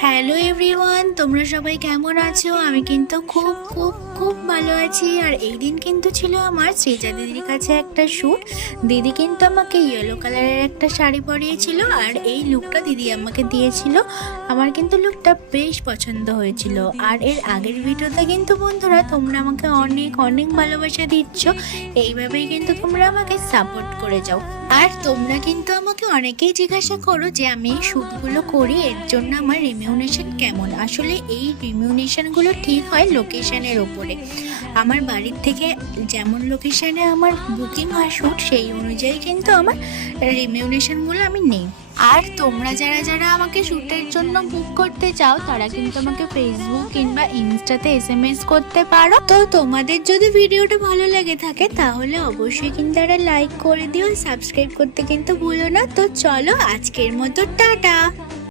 Hello everyone, তোমরা সবাই কেমন আছো? আমি কিন্তু খুব খুব খুব ভালো আছি। আর এই দিন কিন্তু ছিল আমার শ্রীজা দিদির কাছে একটা শ্যুট। দিদি কিন্তু আমাকে ইয়েলো কালারের একটা শাড়ি পরিয়েছিল, আর এই লুকটা দিদি আমাকে দিয়েছিল। আমার কিন্তু লুকটা বেশ পছন্দ হয়েছিল। আর এর আগের ভিডিওতে কিন্তু বন্ধুরা তোমরা আমাকে অনেক অনেক ভালোবাসা দিচ্ছ। এইভাবেই কিন্তু তোমরা আমাকে সাপোর্ট করে যাও। আর তোমরা কিন্তু আমাকে অনেকেই জিজ্ঞাসা করো যে আমি এই শ্যুটগুলো করি, এর জন্য আমার রিমিউনেশন কেমন। আসলে এই রিমিউনেশনগুলো ঠিক হয় লোকেশনের ওপরে। আমার বাড়ির থেকে যেমন লোকেশনে আমার বুকিং হয় শ্যুট, সেই অনুযায়ী কিন্তু আমার রিমিউনেশনগুলো আমি নেই। আর তোমরা যারা যারা আমাকে শ্যুটের জন্য বুক করতে চাও, তারা কিন্তু আমাকে ফেসবুক কিংবা ইনস্টাতে SMS করতে পারো। তো তোমাদের যদি ভিডিওটা ভালো লেগে থাকে তাহলে অবশ্যই কিন্তু একটা লাইক করে দিও, সাবস্ক্রাইব করতে কিন্তু ভুলো না। তো চলো আজকের মতো টাটা।